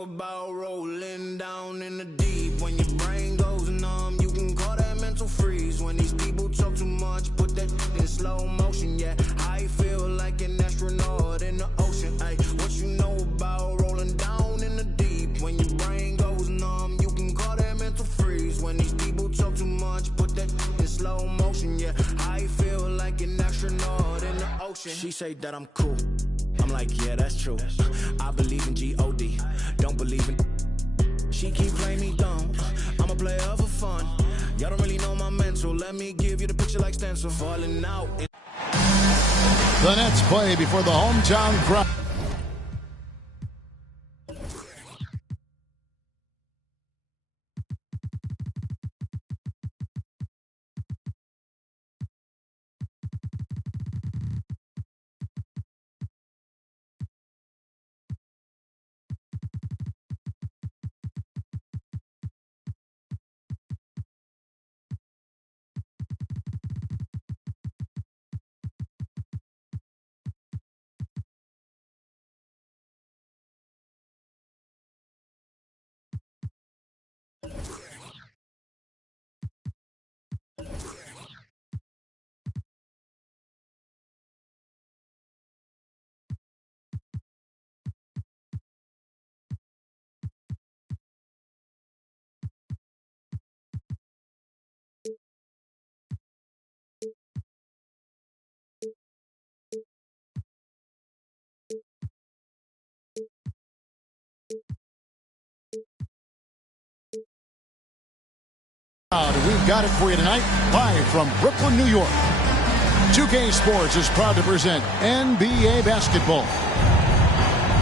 About rolling down in the deep. When your brain goes numb, you can call that mental freeze. When these people talk too much, put that in slow motion. Yeah, I feel like an astronaut in the ocean. Ay, what you know about rolling down in the deep? When your brain goes numb, you can call that mental freeze. When these people talk too much, put that in slow motion. Yeah, I feel like an astronaut in the ocean. She say that I'm cool. I'm like, yeah, that's true. I believe in G-O-D, don't believe in. She keep playing me dumb. I'm a player for fun. Y'all don't really know my mental. Let me give you the picture like stencil. Falling out. The Nets play before the hometown crowd. We've got it for you tonight, live from Brooklyn, New York. 2K Sports is proud to present NBA basketball.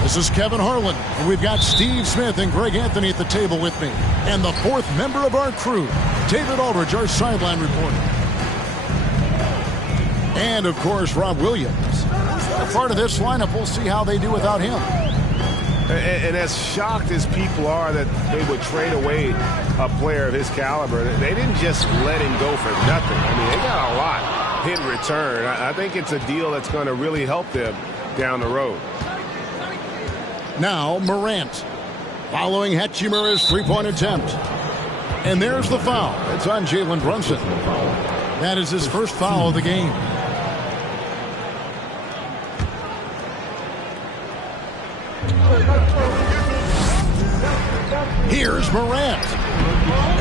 This is Kevin Harlan, and we've got Steve Smith and Greg Anthony at the table with me. And the fourth member of our crew, David Aldridge, our sideline reporter. And, of course, Rob Williams. A part of this lineup, we'll see how they do without him. And as shocked as people are that they would trade away a player of his caliber, they didn't just let him go for nothing. I mean, they got a lot in return. I think it's a deal that's going to really help them down the road. Now Morant, following Hachimura's three-point attempt. And there's the foul. It's on Jalen Brunson. That is his first foul of the game. Here's Morant.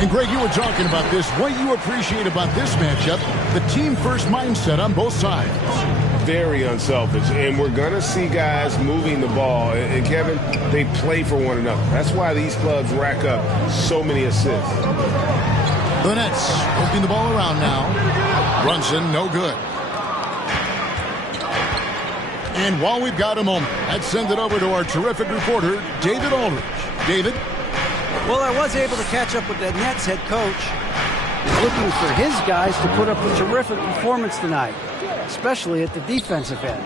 And Greg, you were talking about this. What you appreciate about this matchup, the team-first mindset on both sides. Very unselfish. And we're going to see guys moving the ball. And, Kevin, they play for one another. That's why these clubs rack up so many assists. The Nets working the ball around now. Brunson, no good. And while we've got a moment, let's send it over to our terrific reporter, David Aldridge. David? Well, I was able to catch up with the Nets head coach. He's looking for his guys to put up a terrific performance tonight, especially at the defensive end.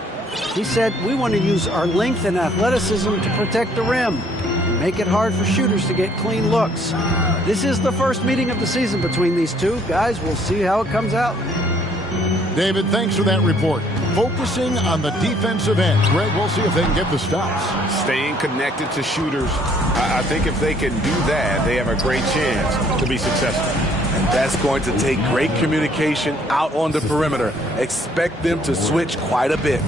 He said, we want to use our length and athleticism to protect the rim and make it hard for shooters to get clean looks. This is the first meeting of the season between these two. Guys, we'll see how it comes out. David, thanks for that report. Focusing on the defensive end. Greg, we'll see if they can get the stops. Staying connected to shooters. I think if they can do that, they have a great chance to be successful. And that's going to take great communication out on the perimeter. Expect them to switch quite a bit.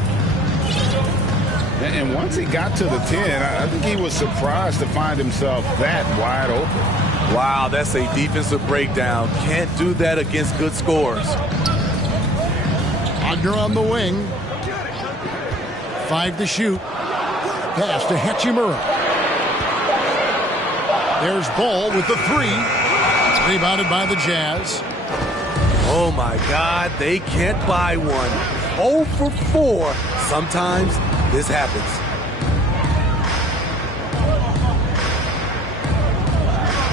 And once he got to the 10, I think he was surprised to find himself that wide open. Wow, that's a defensive breakdown. Can't do that against good scores. Wagner on the wing. 5 to shoot. Pass to Hachimura. There's Ball with the 3. Rebounded by the Jazz. Oh, my God. They can't buy one. 0 for 4. Sometimes this happens.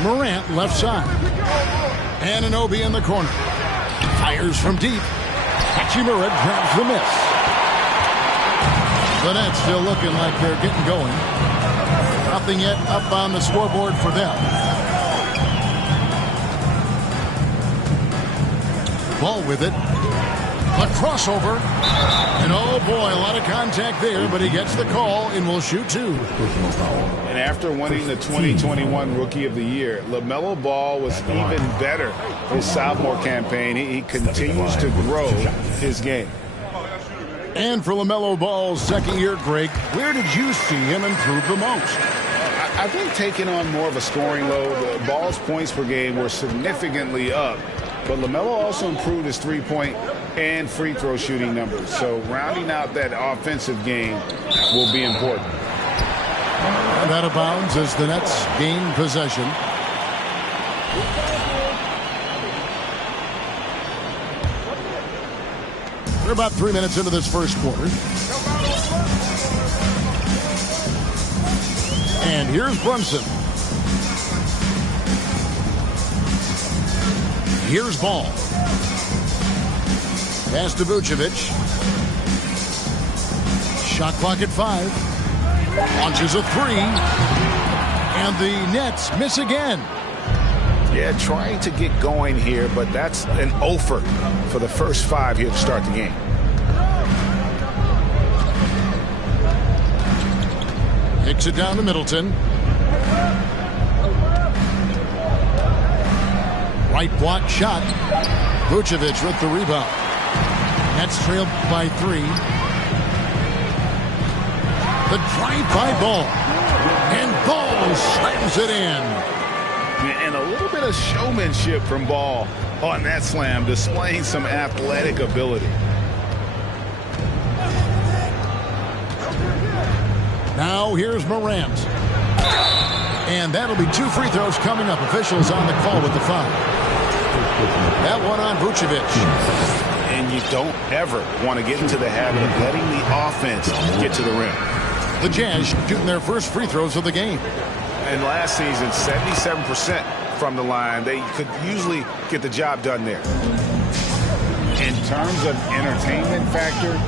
Morant left side. Anunoby in the corner. Fires from deep. Hachimura grabs the miss. The Nets still looking like they're getting going. Nothing yet up on the scoreboard for them. Ball with it. A crossover. And oh boy, a lot of contact there, but he gets the call and will shoot two. And after winning the 2021 Rookie of the Year, LaMelo Ball was even better his sophomore campaign. He continues to grow his game. And for LaMelo Ball's second year, Greg, where did you see him improve the most? I think taking on more of a scoring load, Ball's points per game were significantly up. But LaMelo also improved his three-point and free throw shooting numbers. So rounding out that offensive game will be important. And out of bounds as the Nets gain possession. We're about 3 minutes into this first quarter. And here's Brunson. Here's Ball. Pass to Vucevic. Shot clock at 5. Launches a 3. And the Nets miss again. Yeah, trying to get going here, but that's an offer for the first 5 here to start the game. Kicks it down to Middleton. Right block shot. Vucevic with the rebound. Nets trailed by 3. The drive by Ball. And Ball slams it in. And a little bit of showmanship from Ball on that slam, displaying some athletic ability. Now here's Morant. And that'll be 2 free throws coming up. Officials on the call with the foul. That one on Vucevic. And you don't ever want to get into the habit of letting the offense get to the rim. The Jazz shooting their first free throws of the game. And last season, 77% from the line. They could usually get the job done there. In terms of entertainment factor,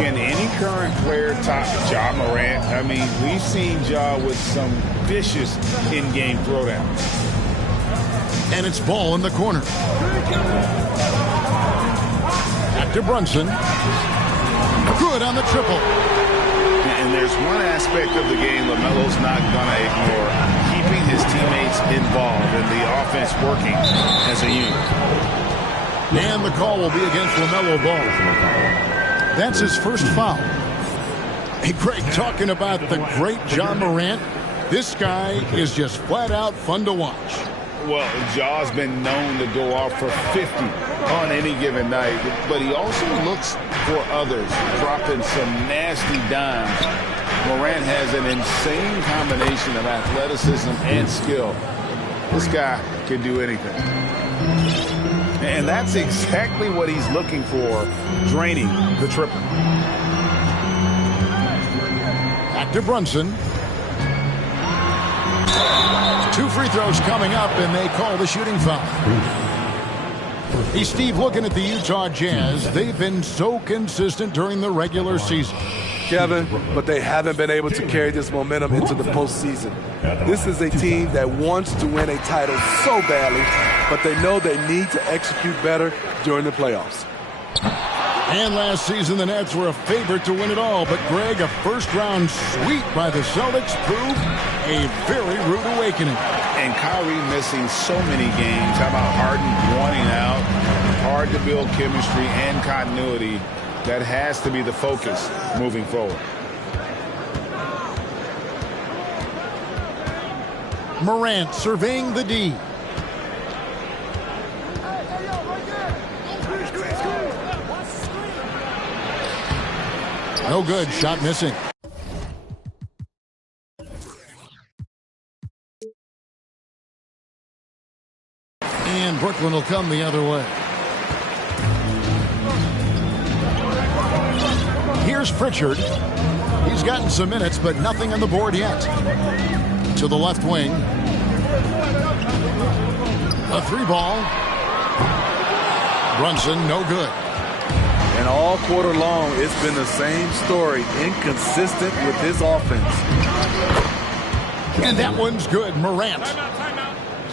can any current player top Ja Morant? I mean, we've seen Ja with some vicious in-game throwdowns. And it's Ball in the corner. Back to Brunson. Good on the triple. And there's one aspect of the game LaMelo's not going to ignore, keeping his teammates involved and the offense working as a unit. And the call will be against LaMelo Ball. That's his first foul. Hey, Greg, talking about the great Ja Morant, this guy is just flat out fun to watch. Well, Ja's been known to go off for 50 on any given night, but he also looks for others, dropping some nasty dimes. Morant has an insane combination of athleticism and skill. This guy can do anything. And that's exactly what he's looking for, draining the triple. Back to Brunson. 2 free throws coming up, and they call the shooting foul. Hey, Steve, looking at the Utah Jazz, they've been so consistent during the regular season. Kevin, but they haven't been able to carry this momentum into the postseason. This is a team that wants to win a title so badly, but they know they need to execute better during the playoffs. And last season, the Nets were a favorite to win it all. But, Greg, a first-round sweep by the Celtics proved a very rude awakening. And Kyrie missing so many games. How about Harden wanting out? Hard to build chemistry and continuity. That has to be the focus moving forward. Morant surveying the D. No good. Shot missing. And Brooklyn will come the other way. Here's Pritchard. He's gotten some minutes, but nothing on the board yet. To the left wing. A 3-ball. Brunson, no good. And all quarter long, it's been the same story, inconsistent with his offense. And that one's good. Morant.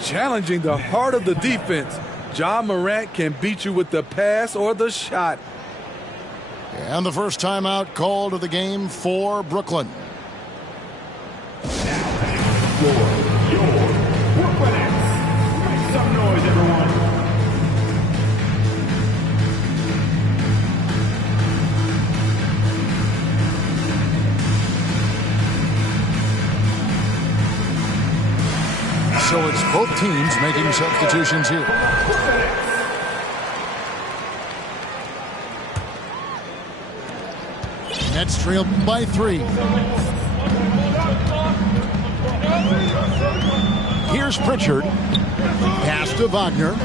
Challenging the heart of the defense. Ja Morant can beat you with the pass or the shot. And the first timeout called of the game for Brooklyn. Your Brooklyn Nets. Make some noise, everyone. So it's both teams making substitutions here. Nets trail by 3. Here's Pritchard. Pass to Wagner.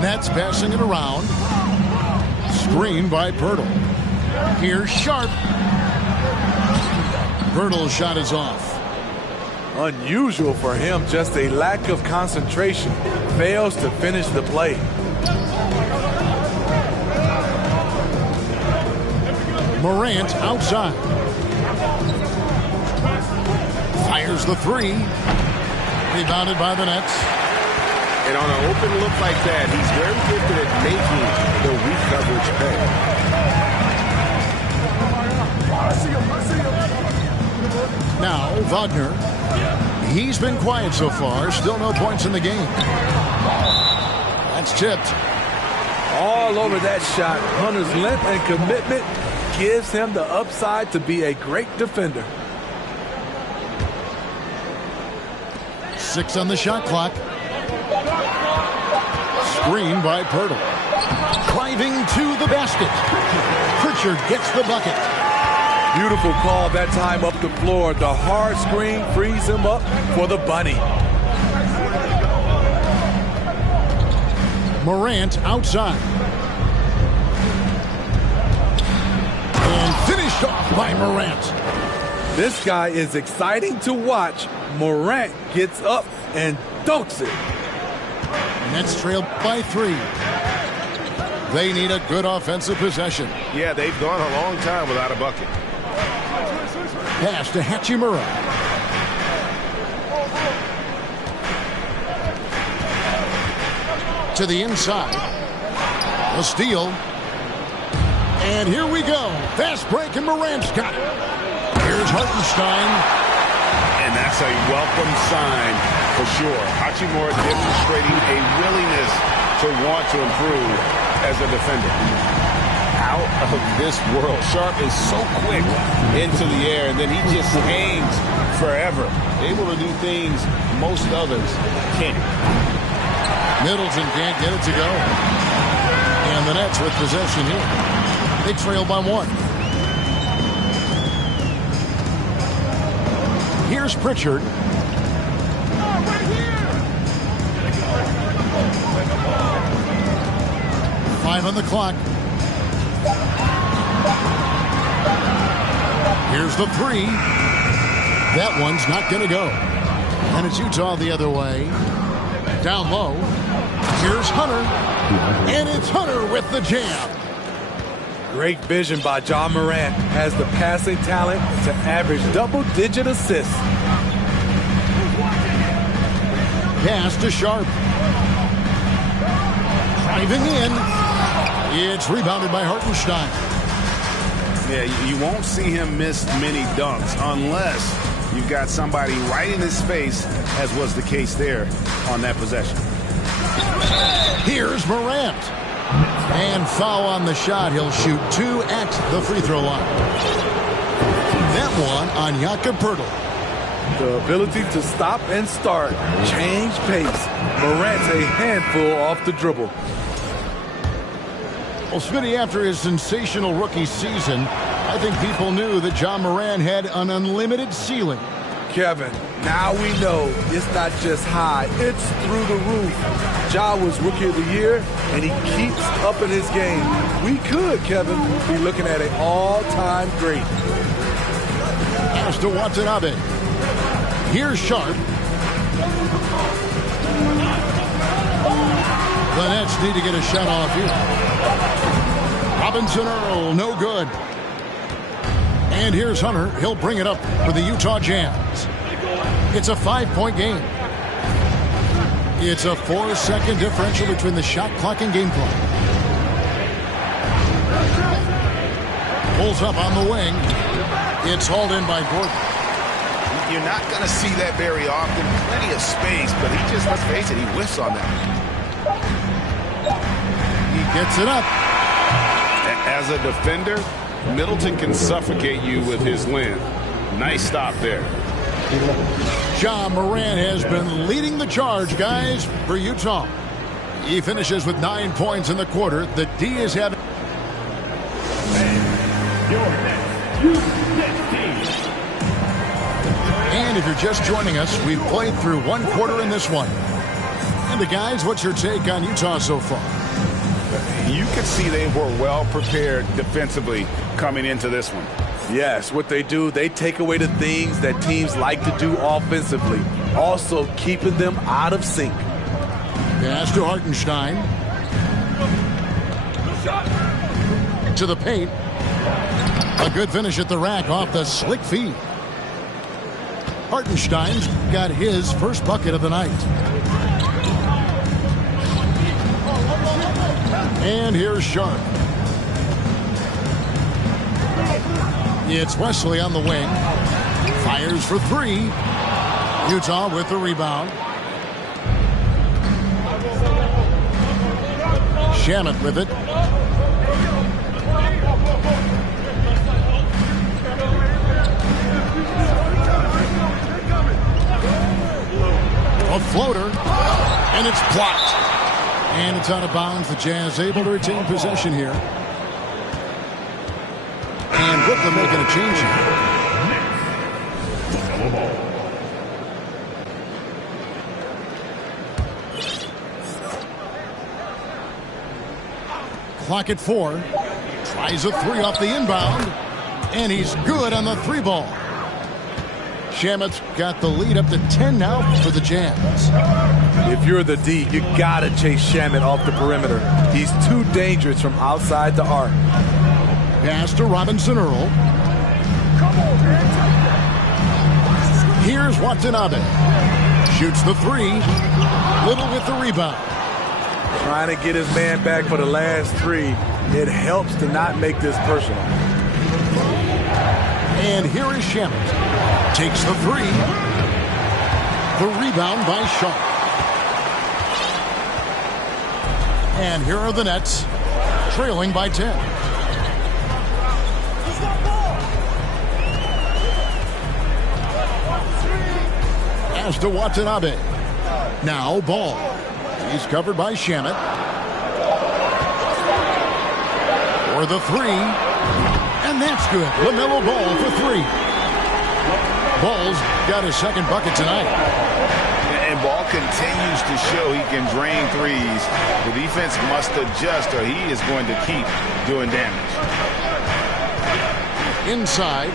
Nets passing it around. Screen by Pirtle. Here's Sharp. Pirtle's shot is off. Unusual for him, just a lack of concentration. Fails to finish the play. Morant outside. Fires the 3. Rebounded by the Nets. And on an open look like that, he's very gifted at making the weak coverage pay. Now Wagner. He's been quiet so far. Still no points in the game. That's tipped. All over that shot. Hunter's length and commitment gives him the upside to be a great defender. 6 on the shot clock. Screen by Pirtle. Driving to the basket. Pritchard gets the bucket. Beautiful call that time up the floor. The hard screen frees him up for the bunny. Morant outside. And finished off by Morant. This guy is exciting to watch. Morant gets up and dunks it. Nets trail by 3. They need a good offensive possession. Yeah, they've gone a long time without a bucket. Pass to Hachimura. To the inside. A steal. And here we go. Fast break, and Morant's got it. Here's Hartenstein. And that's a welcome sign for sure. Hachimura demonstrating a willingness to want to improve as a defender. Out of this world. Sharp is so quick into the air, and then he just hangs forever. Able to do things most others can't. Middleton can't get it to go. And the Nets with possession here. They trail by 1. Here's Pritchard. Right here. 5 on the clock. Here's the 3. That one's not going to go. And it's Utah the other way. Down low. Here's Hunter. And it's Hunter with the jam. Great vision by John Morant. Has the passing talent to average double-digit assists. Pass to Sharp. Driving in. It's rebounded by Hartenstein. Yeah, you won't see him miss many dunks unless you've got somebody right in his face, as was the case there on that possession. Here's Morant. And foul on the shot. He'll shoot 2 at the free throw line. That one on Jakob Pirtle. The ability to stop and start, change pace. Morant's a handful off the dribble. Well, Smitty, after his sensational rookie season, I think people knew that John Morant had an unlimited ceiling. Kevin, now we know it's not just high, it's through the roof. Ja was Rookie of the Year, and he keeps upping his game. We could, Kevin, be looking at an all-time great. Pass to Watanabe. Here's Sharp. The Nets need to get a shot off here. Robinson Earl, no good. And here's Hunter. He'll bring it up for the Utah Jazz. It's a 5-point game. It's a 4-second differential between the shot clock and game clock. Pulls up on the wing. It's hauled in by Gordon. You're not going to see that very often. Plenty of space, but he just, let's face it, he whiffs on that. He gets it up. As a defender, Middleton can suffocate you with his length. Nice stop there. Ja Morant has been leading the charge, guys, for Utah. He finishes with 9 points in the quarter. The D is having... And if you're just joining us, we've played through one quarter in this one. And the guys, what's your take on Utah so far? You could see they were well prepared defensively coming into this one. Yes, what they do, they take away the things that teams like to do offensively, also keeping them out of sync. Pass to Hartenstein. To the paint. A good finish at the rack off the slick feed. Hartenstein's got his first bucket of the night. And here's Sharp. It's Wesley on the wing. Fires for three. Utah with the rebound. Shamet with it. A floater, and it's blocked. And it's out of bounds. The Jazz able to retain possession here. And Brooklyn making a change here. Clock at 4. Tries a three off the inbound. And he's good on the three ball. Shamet's got the lead up to 10 now for the Jazz. If you're the D, you gotta chase Shamet off the perimeter. He's too dangerous from outside the arc. Pass to Robinson Earl. Here's Watanabe. Shoots the three. Little with the rebound. Trying to get his man back for the last three. It helps to not make this personal. And here is Shamet. Takes the three. The rebound by Sharp. And here are the Nets, trailing by 10. Pass to Watanabe. Now Ball. He's covered by Shamet. For the three. And that's good. LaMelo Ball for three. Ball's got his second bucket tonight. And Ball continues to show he can drain threes. The defense must adjust or he is going to keep doing damage. Inside.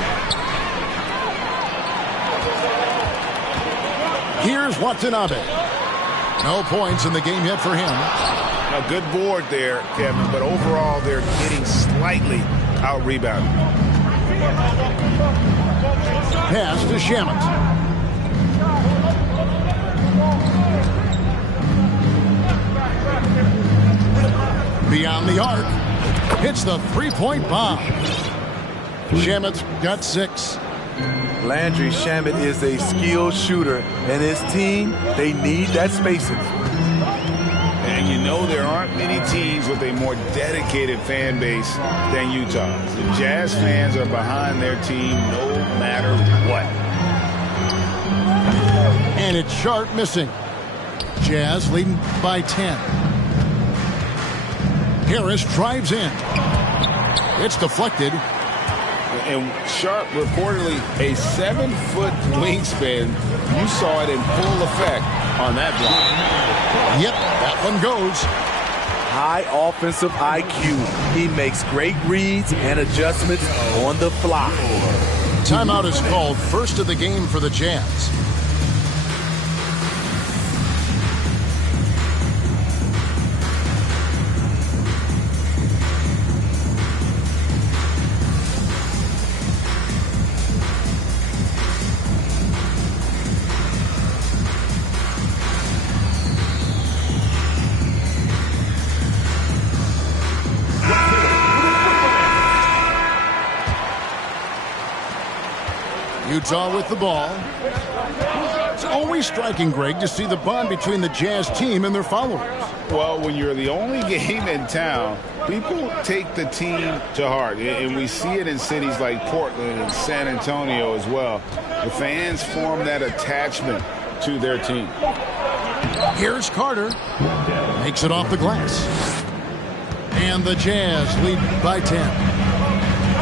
Here's Watanabe. No points in the game yet for him. A good board there, Kevin, but overall they're getting slightly out-rebounded. Pass to Shamet. Beyond the arc. Hits the three-point bomb. Shamet's got 6. Landry Shamet is a skilled shooter, and his team, they need that spacing. And you know there aren't many teams with a more dedicated fan base than Utah's. The Jazz fans are behind their team no matter what. And it's Sharp missing. Jazz leading by 10. Harris drives in. It's deflected. And Sharp reportedly a 7-foot wingspan. You saw it in full effect on that block. Yep, that one goes. High offensive IQ. He makes great reads and adjustments on the fly. Timeout is called, first of the game for the Jazz. Utah with the ball. It's always striking, Greg, to see the bond between the Jazz team and their followers. Well, when you're the only game in town, people take the team to heart. And we see it in cities like Portland and San Antonio as well. The fans form that attachment to their team. Here's Carter. Makes it off the glass. And the Jazz lead by 10.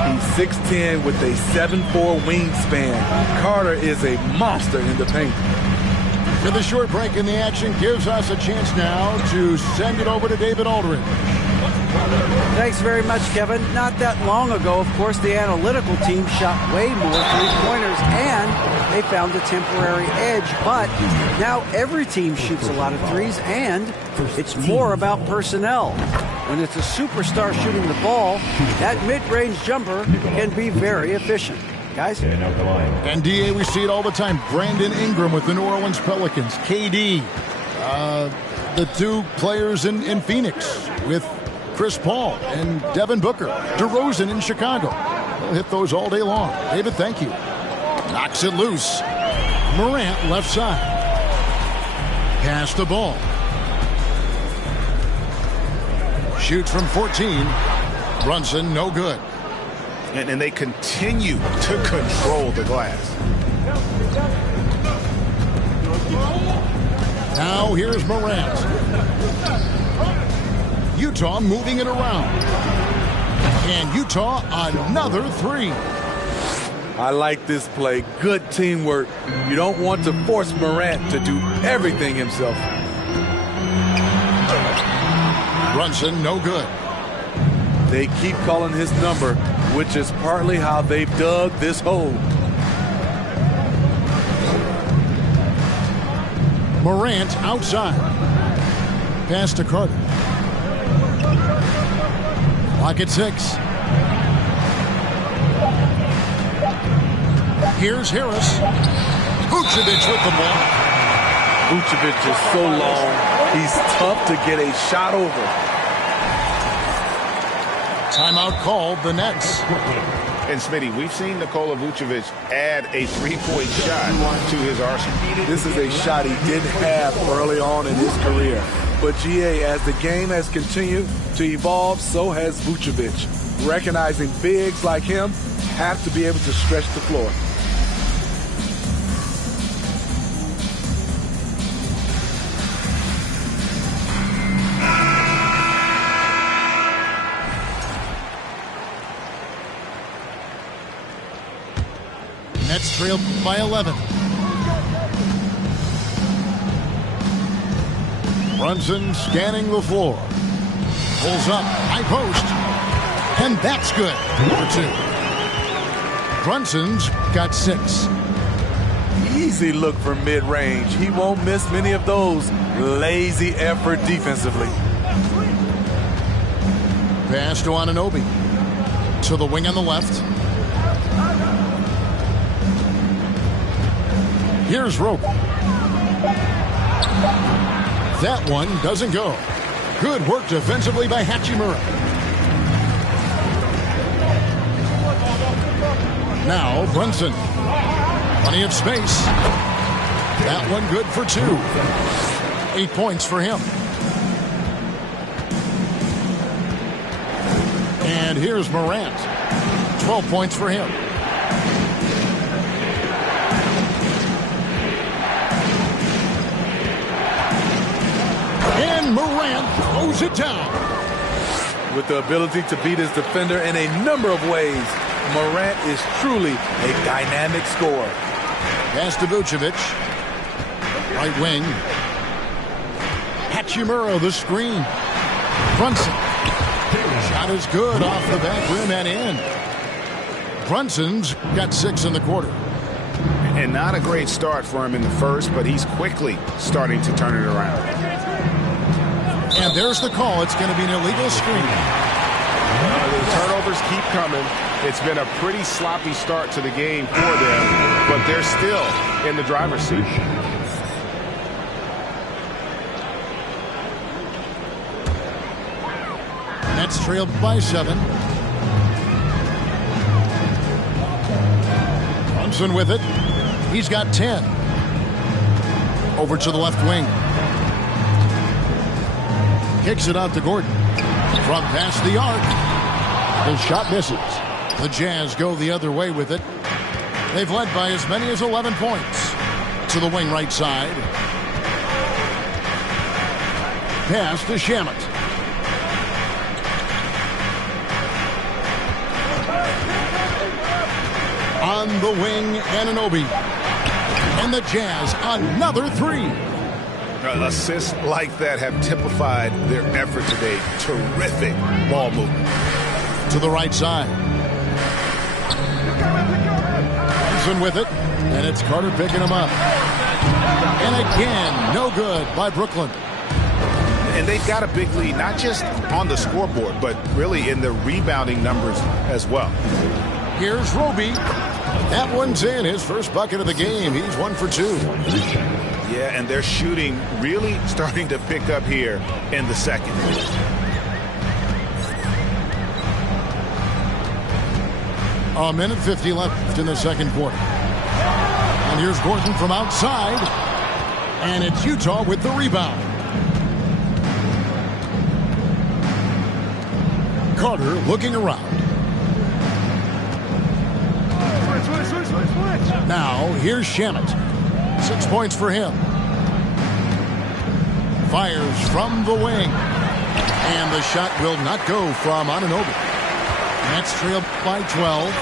He's 6'10" with a 7'4" wingspan. Carter is a monster in the paint. For the short break in the action, gives us a chance now to send it over to David Aldridge. Thanks very much, Kevin. Not that long ago, of course, the analytical team shot way more three-pointers, and they found a temporary edge. But now every team shoots a lot of threes, and it's more about personnel. When it's a superstar shooting the ball, that mid-range jumper can be very efficient. Guys? And, D.A., we see it all the time. Brandon Ingram with the New Orleans Pelicans. KD, the two players in Phoenix with Chris Paul and Devin Booker. DeRozan in Chicago. They'll hit those all day long. David, thank you. Knocks it loose. Morant left side. Pass the ball. Shoots from 14. Brunson, no good. And they continue to control the glass. Now here's Morant. Utah moving it around. And Utah another three. I like this play. Good teamwork. You don't want to force Morant to do everything himself. Brunson, no good. They keep calling his number, which is partly how they've dug this hole. Morant outside. Pass to Carter. Clock at 6. Here's Harris. Vucevic with the ball. Vucevic is so long. He's tough to get a shot over. Timeout called, the Nets. And Smitty, we've seen Nikola Vucevic add a three-point shot to his arsenal. This is a shot he didn't have early on in his career. But GA, as the game has continued to evolve, so has Vucevic. Recognizing bigs like him have to be able to stretch the floor. Nets trailed by 11. Brunson scanning the floor. Pulls up, high post. And that's good for 2. Brunson's got 6. Easy look for mid-range. He won't miss many of those. Lazy effort defensively. Pass to Anunoby. To the wing on the left. Here's Rope. That one doesn't go. Good work defensively by Hachimura. Now Brunson. Plenty of space. That one good for 2. 8 points for him. And here's Morant. 12 points for him. And Morant throws it down. With the ability to beat his defender in a number of ways, Morant is truly a dynamic scorer. Pass to Vucevic. Right wing. Hachimura, the screen. Brunson. Shot is good off the back rim and in. Brunson's got 6 in the quarter. And not a great start for him in the first, but he's quickly starting to turn it around. And there's the call. It's going to be an illegal screen. The turnovers keep coming. It's been a pretty sloppy start to the game for them, but they're still in the driver's seat. Nets trailed by 7. Thompson with it. He's got 10. Over to the left wing. Kicks it out to Gordon. From past the arc. The shot misses. The Jazz go the other way with it. They've led by as many as 11 points. To the wing right side. Pass to Shamet. On the wing, Anunoby. And the Jazz, another three. Assists like that have typified their effort today. Terrific ball movement. To the right side. Thompson with it. And it's Carter picking him up. And again, no good by Brooklyn. And they've got a big lead, not just on the scoreboard, but really in the rebounding numbers as well. Here's Roby. That one's in. His first bucket of the game. He's 1 for 2. Yeah, and their shooting really starting to pick up here in the second. A minute 50 left in the second quarter. And here's Gordon from outside. And it's Utah with the rebound. Carter looking around. Now, here's Shamet. 6 points for him. Fires from the wing. And the shot will not go from Anunoby. Nets trailed by 12.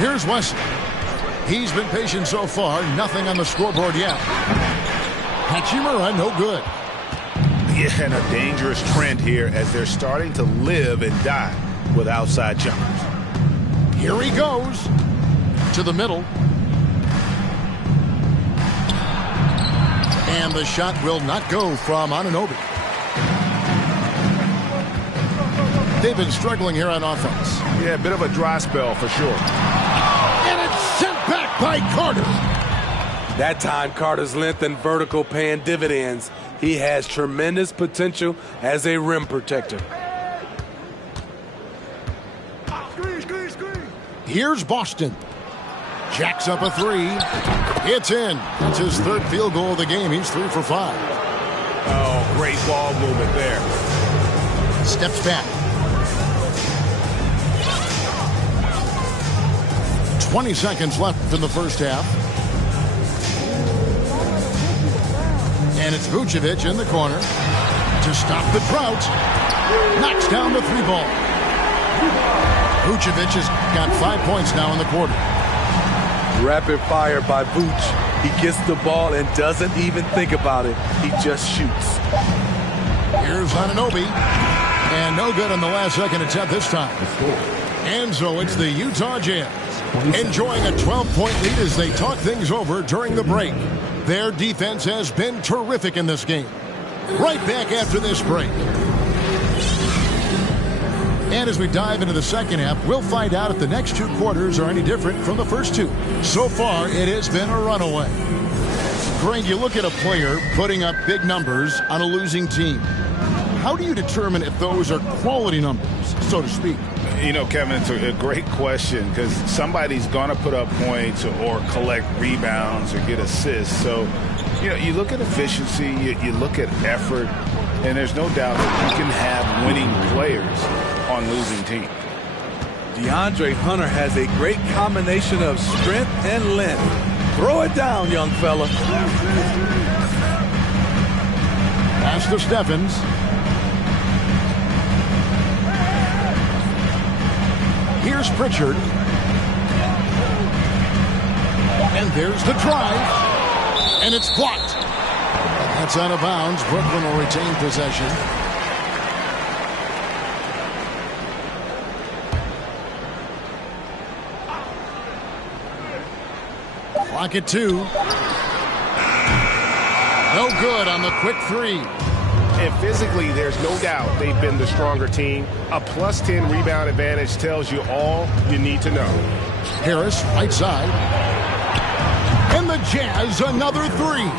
Here's Wesley. He's been patient so far. Nothing on the scoreboard yet. Hachimura, no good. Yeah, and a dangerous trend here as they're starting to live and die with outside jumpers. Here he goes to the middle. And the shot will not go from Anunoby. They've been struggling here on offense. Yeah, a bit of a dry spell for sure. And it's sent back by Carter. That time, Carter's length and vertical paying dividends. He has tremendous potential as a rim protector. Here's Boston. Jacks up a three. It's in. It's his third field goal of the game. He's 3 for 5. Oh, great ball movement there. Steps back. 20 seconds left in the first half. And it's Vucevic in the corner to stop the drought. Knocks down the 3-ball. Vucevic has got 5 points now in the quarter. Rapid fire by Vuce. He gets the ball and doesn't even think about it. He just shoots. Here's Anunoby. And no good on the last second attempt this time. And so it's the Utah Jazz enjoying a 12-point lead as they talk things over during the break. Their defense has been terrific in this game. Right back after this break. And as we dive into the second half, we'll find out if the next 2 quarters are any different from the first 2. So far, it has been a runaway. Greg, you look at a player putting up big numbers on a losing team. How do you determine if those are quality numbers, so to speak? You know, Kevin, it's a great question because somebody's going to put up points or collect rebounds or get assists. So, you know, you look at efficiency, you look at effort, and there's no doubt that you can have winning players on losing teams. DeAndre Hunter has a great combination of strength and length. Throw it down, young fella. Pass to Stephens. Here's Pritchard. And there's the drive. And it's blocked. That's out of bounds. Brooklyn will retain possession. Clock at 2. No good on the quick 3. And physically, there's no doubt they've been the stronger team. A plus 10 rebound advantage tells you all you need to know. Harris, right side. And the Jazz, another 3.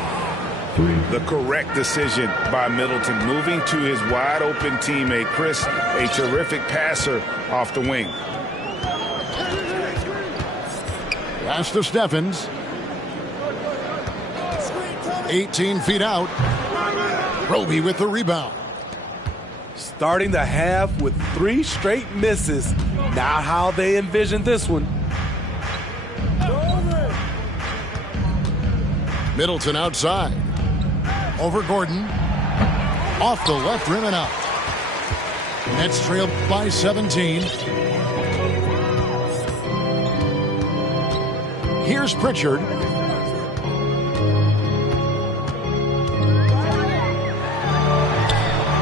The correct decision by Middleton, moving to his wide-open teammate, Chris, a terrific passer off the wing. Pass to Steffens. 18 feet out. Roby with the rebound. Starting the half with 3 straight misses. Not how they envisioned this one. Middleton outside. Over Gordon. Off the left rim and out. Nets trailed by 17. Here's Pritchard.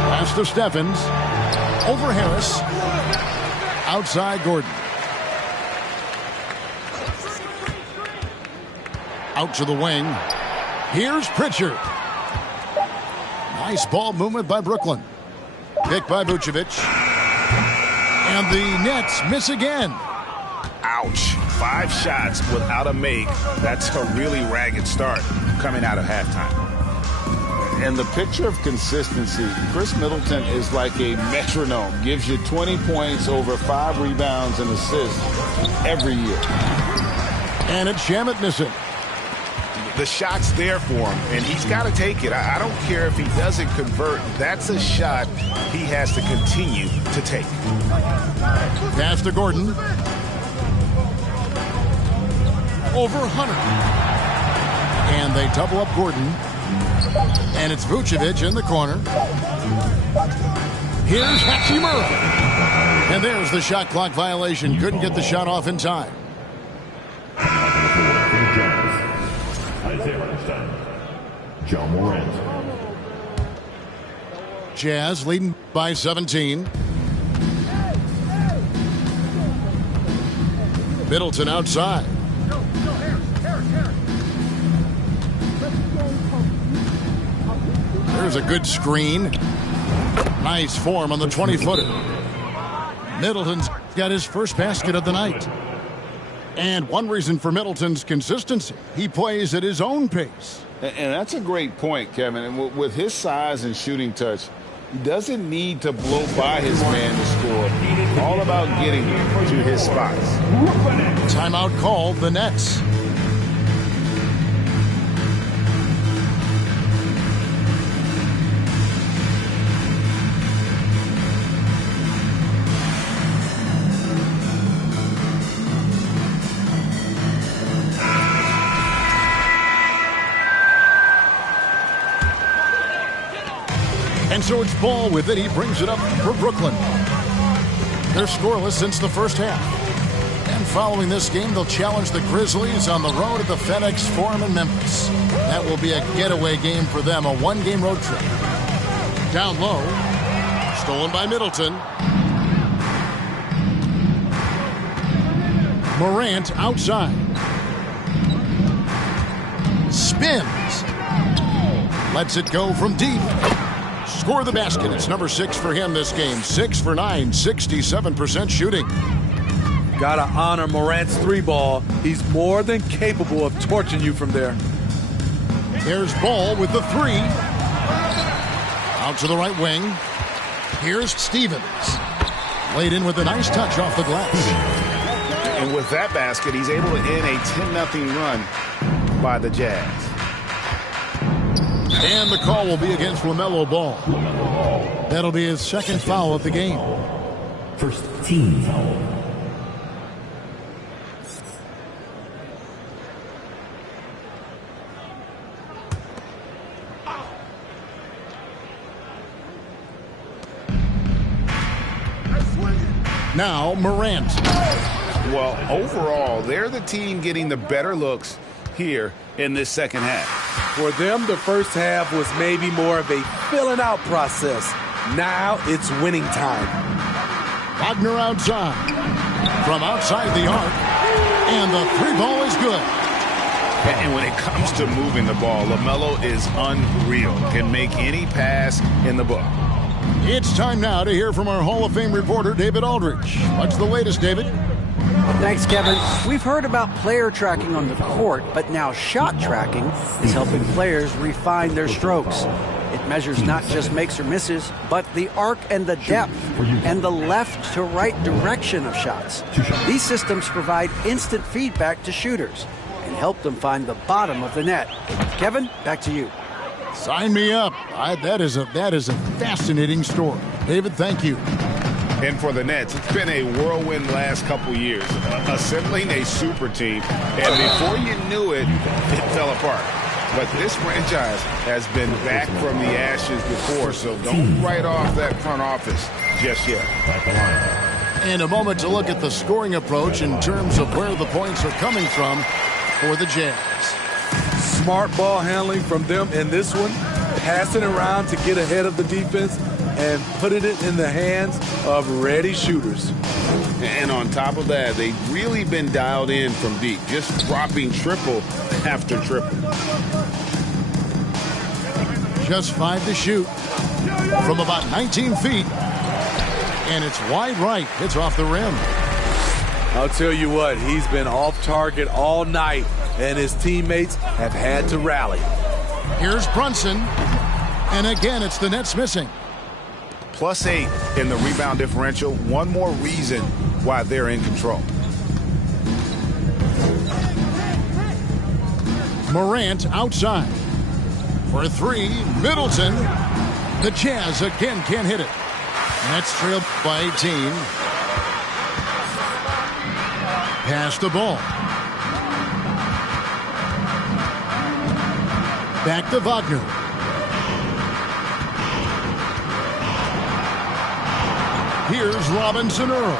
Pass to Steffens. Over Harris. Outside Gordon. Out to the wing. Here's Pritchard. Nice ball movement by Brooklyn. Picked by Vucevic. And the Nets miss again. Ouch. 5 shots without a make. That's a really ragged start coming out of halftime. And the picture of consistency, Chris Middleton is like a metronome. Gives you 20 points, over 5 rebounds and assists every year. And it's Shamet missing. The shot's there for him, and he's got to take it. I don't care if he doesn't convert. That's a shot he has to continue to take. Pass to Gordon. Over Hunter. And they double up Gordon. And it's Vucevic in the corner. Here's Hachimura. And there's the shot clock violation. Couldn't get the shot off in time. John Morant. Jazz leading by 17. Middleton outside. There's a good screen. Nice form on the 20-footer. Middleton's got his first basket of the night. And one reason for Middleton's consistency, he plays at his own pace. And that's a great point, Kevin. And with his size and shooting touch, he doesn't need to blow by his man to score. All about getting to his spots. Timeout called, the Nets. And so it's Ball with it. He brings it up for Brooklyn. They're scoreless since the first half. And following this game, they'll challenge the Grizzlies on the road at the FedEx Forum in Memphis. That will be a getaway game for them, a one-game road trip. Down low, stolen by Middleton. Morant outside. Spins. Lets it go from deep. Score the basket. It's number 6 for him this game. 6 for 9, 67% shooting. Gotta honor Morant's 3-ball. He's more than capable of torching you from there. There's Ball with the 3. Out to the right wing. Here's Stevens. Laid in with a nice touch off the glass. And with that basket, he's able to end a 10-0 run by the Jazz. And the call will be against LaMelo Ball. That'll be his second foul of the game. First team foul. Now Morant. Well, overall, they're the team getting the better looks here in this second half. For them, the first half was maybe more of a filling out process. Now it's winning time. Wagner outside. From outside the arc. And the 3-ball is good. And when it comes to moving the ball, LaMelo is unreal. Can make any pass in the book. It's time now to hear from our Hall of Fame reporter, David Aldridge. What's the latest, David? Thanks, Kevin. We've heard about player tracking on the court, but now shot tracking is helping players refine their strokes. It measures not just makes or misses, but the arc and the depth and the left to right direction of shots. These systems provide instant feedback to shooters and help them find the bottom of the net. Kevin, back to you. Sign me up. That is a fascinating story. David, thank you. And for the Nets, it's been a whirlwind last couple years, assembling a super team, and before you knew it, it fell apart. But this franchise has been back from the ashes before, so don't write off that front office just yet. And a moment to look at the scoring approach in terms of where the points are coming from for the Jazz. Smart ball handling from them in this one, passing around to get ahead of the defense and putting it in the hands of ready shooters. And on top of that, they've really been dialed in from deep, just dropping triple after triple. Just 5 to shoot from about 19 feet. And it's wide right. It's off the rim. I'll tell you what, he's been off target all night, and his teammates have had to rally. Here's Brunson. And again, it's the Nets missing. +8 in the rebound differential. One more reason why they're in control. Morant outside. For 3, Middleton. The Jazz again can't hit it. Nets trail by 18. Pass the ball. Back to Wagner. Here's Robinson Earl.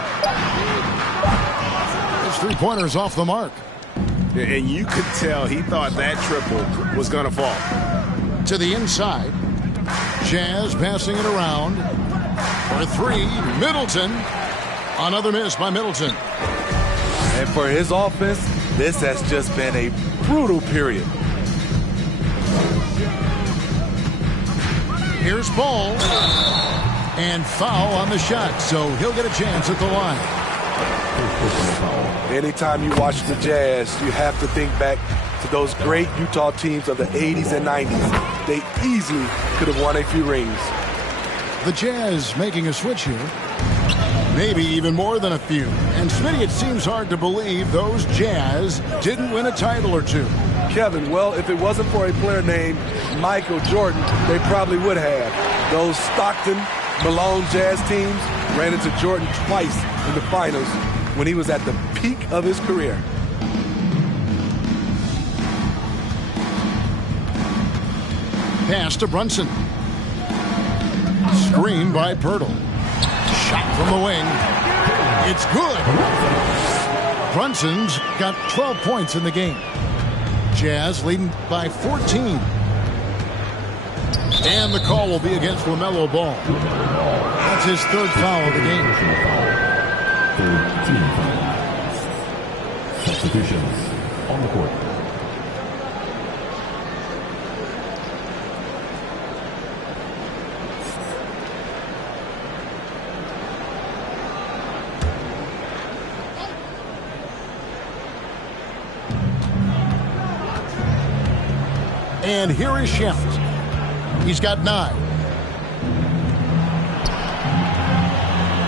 His three-pointer's off the mark. And you could tell he thought that triple was going to fall. To the inside. Jazz passing it around. For 3, Middleton. Another miss by Middleton. And for his offense, this has just been a brutal period. Here's Ball. And foul on the shot, so he'll get a chance at the line. Anytime you watch the Jazz, you have to think back to those great Utah teams of the 80s and 90s. They easily could have won a few rings. The Jazz making a switch here. Maybe even more than a few. And Smitty, it seems hard to believe those Jazz didn't win a title or two. Kevin, well, if it wasn't for a player named Michael Jordan, they probably would have. Those Stockton, Malone Jazz teams ran into Jordan twice in the finals when he was at the peak of his career. Pass to Brunson. Screen by Pirtle. Shot from the wing. It's good. Brunson's got 12 points in the game. Jazz leading by 14. And the call will be against LaMelo Ball. That's his 3rd foul of the game. 3rd team foul. Substitutions on the court. And here is Sheffield. He's got 9.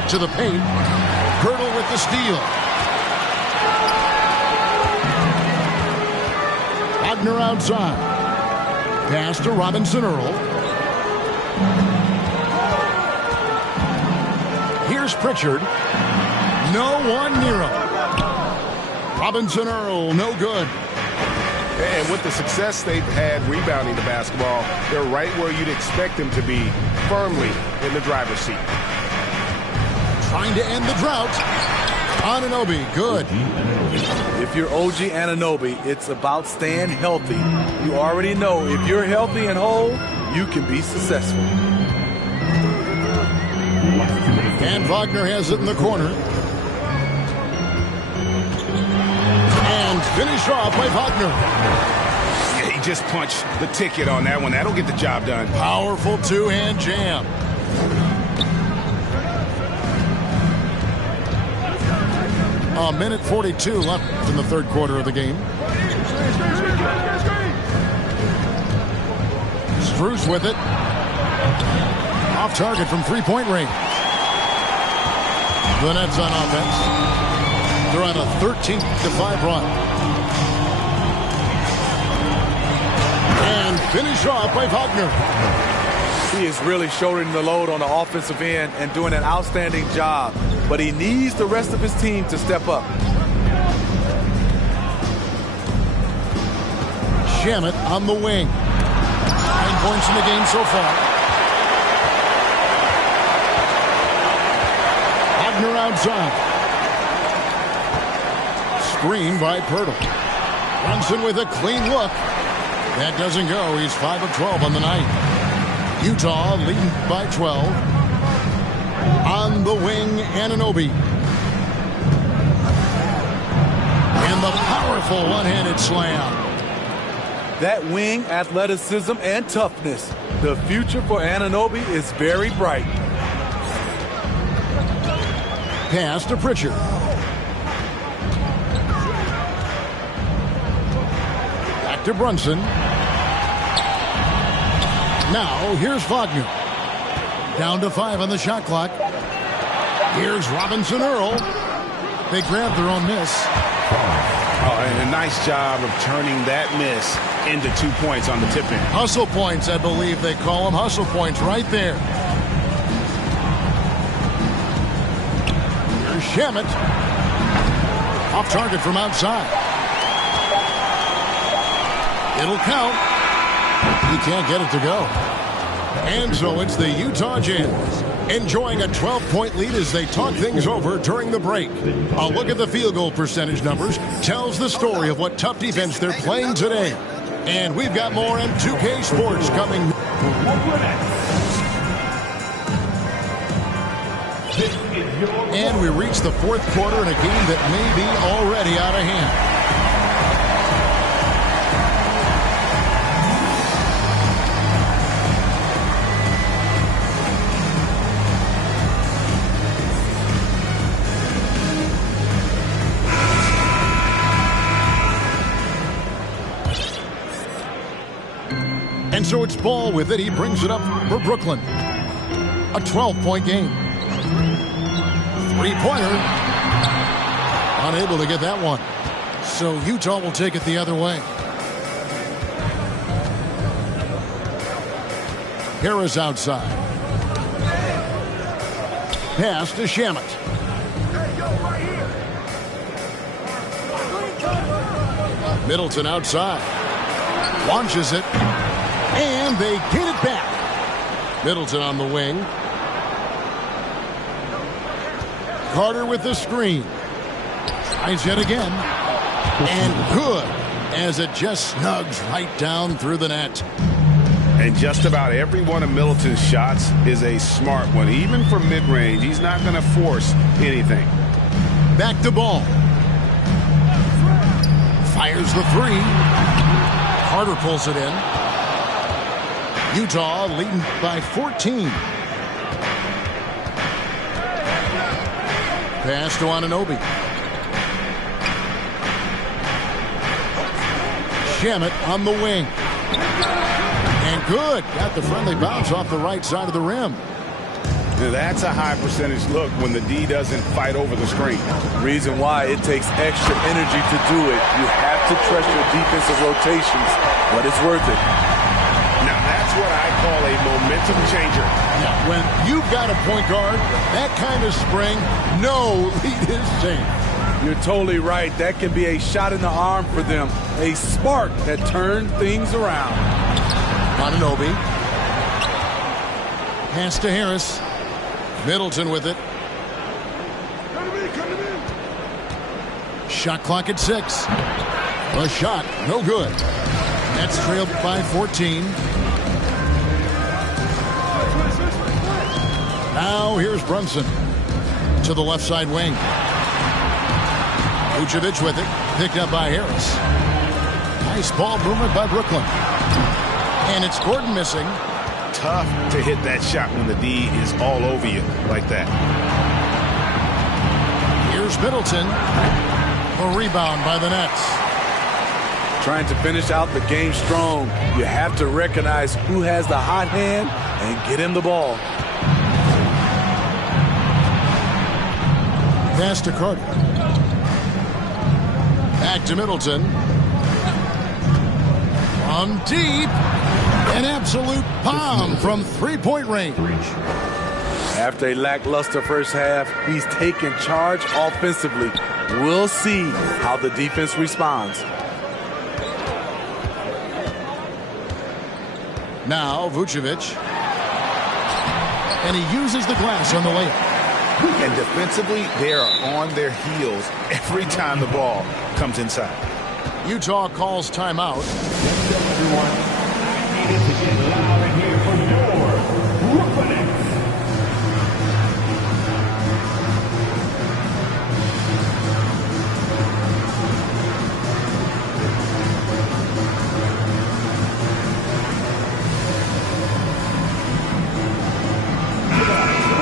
To the paint. Pirtle with the steal. Wagner outside. Pass to Robinson Earl. Here's Pritchard. No one near him. Robinson Earl, no good. And with the success they've had rebounding the basketball, they're right where you'd expect them to be, firmly in the driver's seat. Trying to end the drought. Anunoby, good. If you're OG Anunoby, it's about staying healthy. You already know if you're healthy and whole, you can be successful. And Wagner has it in the corner. And finished off by Wagner. Yeah, he just punched the ticket on that one. That'll get the job done. Powerful two-hand jam. A minute 42 left in the third quarter of the game. Strus with it. Off target from three-point range. The Nets on offense. They're on a 13-5 run. And finished off by Wagner. He is really shouldering the load on the offensive end and doing an outstanding job. But he needs the rest of his team to step up. Shamet on the wing. 9 points in the game so far. Wagner outside. Screen by Pirtle. Brunson with a clean look. That doesn't go. He's 5 of 12 on the night. Utah leading by 12. On the wing, Anunoby. And the powerful one-handed slam. That wing athleticism and toughness. The future for Anunoby is very bright. Pass to Pritchard. Back to Brunson. Now here's Wagner. Down to 5 on the shot clock. Here's Robinson Earl. They grab their own miss. Oh, and a nice job of turning that miss into 2 points on the tip in. Hustle points, I believe they call them. Hustle points right there. Here's Shamet. Off target from outside. It'll count. He can't get it to go. And so it's the Utah Jazz enjoying a 12-point lead as they talk things over during the break. A look at the field goal percentage numbers tells the story of what tough defense they're playing today. And we've got more M2K Sports coming. And we reach the fourth quarter in a game that may be already out of hand. And so it's Ball with it. He brings it up for Brooklyn. A 12-point game. Three-pointer. Unable to get that one. So Utah will take it the other way. Harris outside. Pass to Shamet. Middleton outside. Launches it. And they get it back. Middleton on the wing. Carter with the screen. Tries yet again. And good, as it just snugs right down through the net. And just about every one of Middleton's shots is a smart one. Even from mid-range, he's not going to force anything. Back to Ball. Fires the three. Carter pulls it in. Utah leading by 14. Pass to Anunoby. Shamet on the wing. And good. Got the friendly bounce off the right side of the rim. That's a high percentage look when the D doesn't fight over the screen. Reason why it takes extra energy to do it. You have to trust your defensive rotations, but it's worth it. Now that's what I call a momentum changer. Yeah, when you've got a point guard, that kind of spring, no lead is safe. You're totally right. That can be a shot in the arm for them. A spark that turned things around. Anunoby. Pass to Harris. Middleton with it. Shot clock at 6. A shot, no good. Nets trailed by 14. Now here's Brunson to the left side wing. Vucevic with it, picked up by Harris. Nice ball movement by Brooklyn. And it's Gordon missing. Tough to hit that shot when the D is all over you like that. Here's Here's Middleton. A rebound by the Nets. Trying to finish out the game strong. You have to recognize who has the hot hand and get him the ball. Pass to Carter. Back to Middleton. From deep. An absolute bomb from three-point range. After a lackluster first half, he's taken charge offensively. We'll see how the defense responds. Now Vucevic. And he uses the glass on the layup. And defensively, they are on their heels every time the ball comes inside. Utah calls timeout.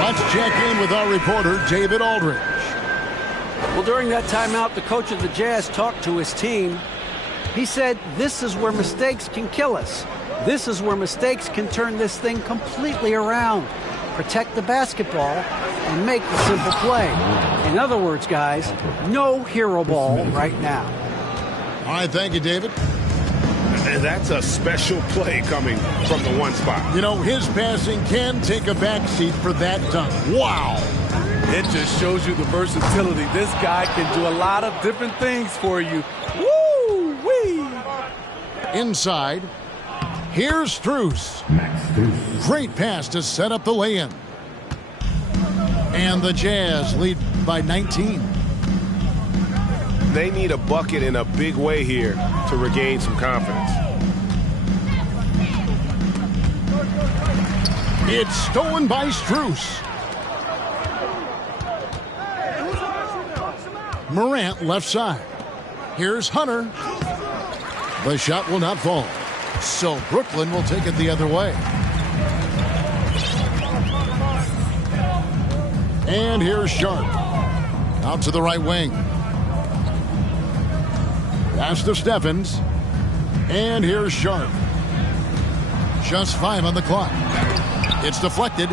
Let's check in with our reporter, David Aldridge. Well, during that timeout, the coach of the Jazz talked to his team. He said, this is where mistakes can kill us. This is where mistakes can turn this thing completely around. Protect the basketball and make the simple play. In other words, guys, no hero ball right now. All right, thank you, David. And that's a special play coming from the one spot. You know, his passing can take a backseat for that dunk. Wow. It just shows you the versatility. This guy can do a lot of different things for you. Woo-wee! Inside, here's Strus. Great pass to set up the lay-in. And the Jazz lead by 19. They need a bucket in a big way here to regain some confidence. It's stolen by Strus. Morant left side. Here's Hunter. The shot will not fall. So Brooklyn will take it the other way. And here's Sharp. Out to the right wing. Pass to Stephens. And here's Sharp. Just 5 on the clock. It's deflected.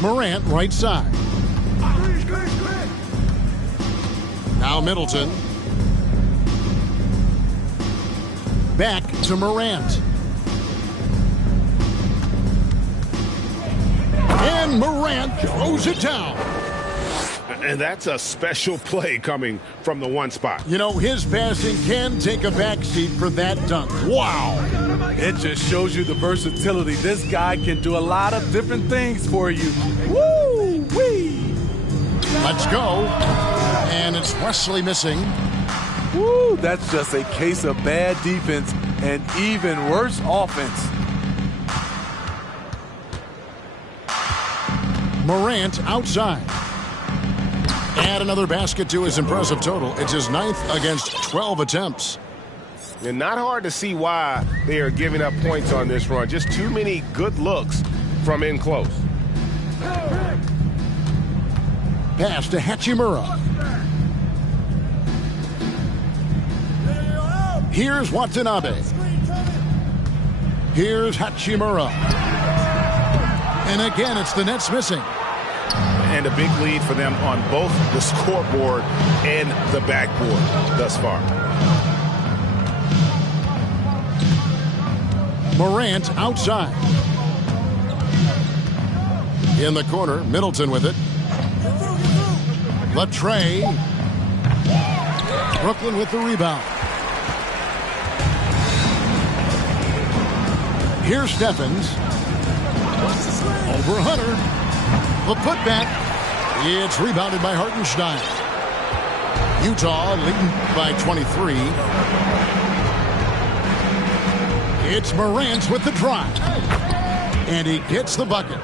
Morant right side. Now Middleton. Back to Morant. And Morant throws it down. And that's a special play coming from the one spot. You know, his passing can take a backseat for that dunk. Wow. It just shows you the versatility. This guy can do a lot of different things for you. Woo-wee! Let's go. And it's Wesley missing. Woo, that's just a case of bad defense and even worse offense. Morant outside. Add another basket to his impressive total. It's his 9th against 12 attempts. And not hard to see why they are giving up points on this run. Just too many good looks from in close. Pass to Hachimura. Here's Watanabe. Here's Hachimura. And again, it's the Nets missing. And a big lead for them on both the scoreboard and the backboard thus far. Morant outside. In the corner, Middleton with it. Latrey. Brooklyn with the rebound. Here's Stephens. Over Hunter. The putback. It's rebounded by Hartenstein. Utah leading by 23. It's Morant with the drive. And he gets the bucket.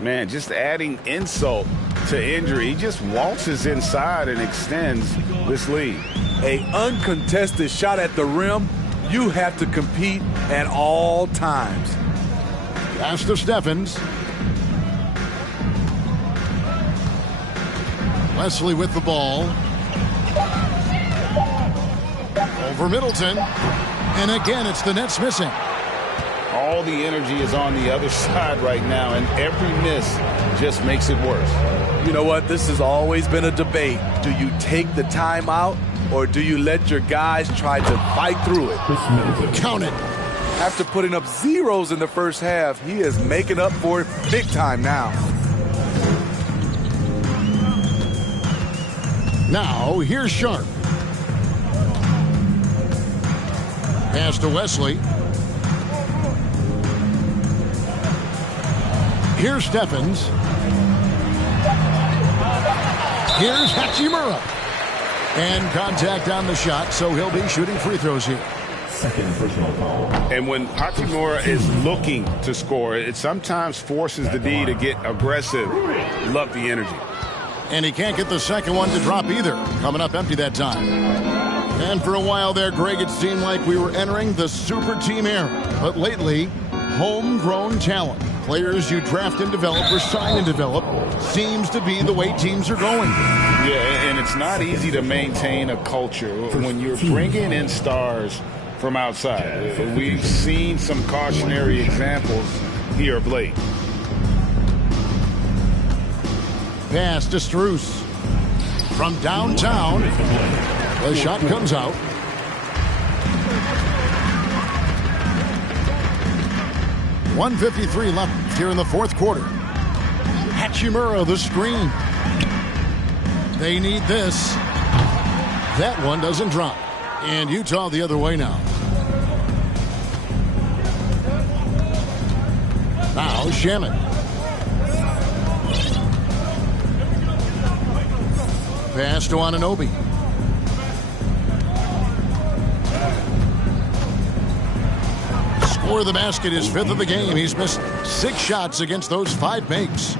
Man, just adding insult to injury. He just waltzes inside and extends this lead. An uncontested shot at the rim. You have to compete at all times. Pass to Stephens. Wesley with the ball. Over Middleton. And again, it's the Nets missing. All the energy is on the other side right now, and every miss just makes it worse. You know what? This has always been a debate. Do you take the timeout, or do you let your guys try to fight through it? Count it. After putting up zeros in the first half, he is making up for it big time now. Now, here's Sharp. Pass to Wesley. Here's Stephens. Here's Hachimura. And contact on the shot, so he'll be shooting free throws here. Second personal foul. And when Hachimura is looking to score, it sometimes forces the D to get aggressive. Love the energy. And he can't get the second one to drop either. Coming up empty that time. And for a while there, Greg, it seemed like we were entering the super team era. But lately, homegrown talent, players you draft and develop or sign and develop, seems to be the way teams are going. Yeah, and it's not easy to maintain a culture when you're bringing in stars from outside. We've seen some cautionary examples here of late. Pass to Strus. From downtown, the shot comes out. .153 left here in the fourth quarter. Hachimura, the screen. They need this. That one doesn't drop. And Utah the other way now. Now Shaman. Pass to Anunoby. Score the basket, his fifth of the game. He's missed 6 shots against those 5 makes.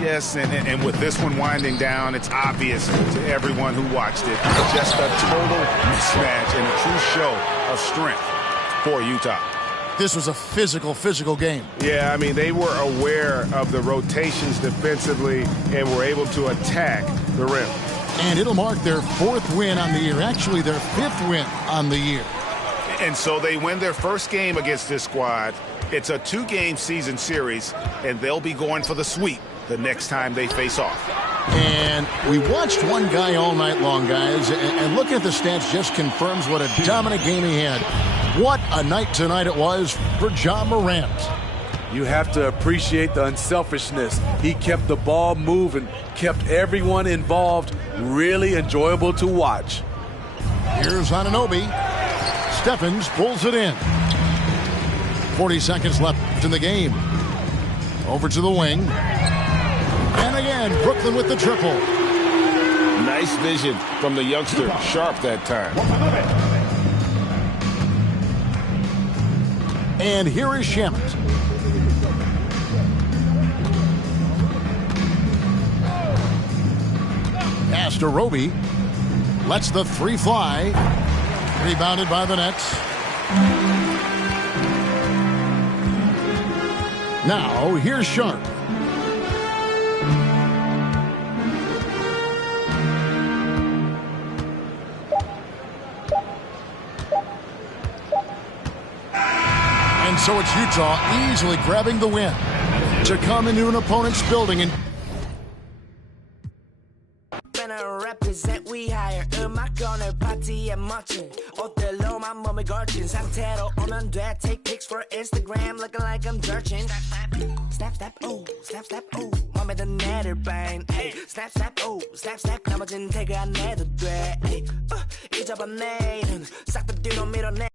Yes, and with this one winding down, it's obvious to everyone who watched it. Just a total mismatch and a true show of strength for Utah. This was a physical game. Yeah, I mean, they were aware of the rotations defensively and were able to attack the rim. And it'll mark their 4th win on the year. Actually, their 5th win on the year. And so they win their first game against this squad. It's a 2-game season series, and they'll be going for the sweep the next time they face off. And we watched one guy all night long, guys, and looking at the stats just confirms what a dominant game he had. What a night tonight it was for Ja Morant. You have to appreciate the unselfishness. He kept the ball moving, kept everyone involved, really enjoyable to watch. Here's Anunoby. Stephens pulls it in. 40 seconds left in the game. Over to the wing. And again, Brooklyn with the triple. Nice vision from the youngster, Sharp that time. And here is Shamet. Pass to Roby. Lets the 3 fly. Rebounded by the Nets. Now, here's Sharp. And so it's Utah easily grabbing the win to come into an opponent's building and represent we hire 음악 오늘 파티에 멋진 옷들로만 몸을 걸친 상태로 오면 돼. Take pics for Instagram looking like I'm dirtin. Snap snap ooh snap snap ooh 맘에 든 애들 bang snap snap ooh snap snap 나머진 태그 안 해도 돼 잊어봐 내일은 싹 다 뒤로 밀어내.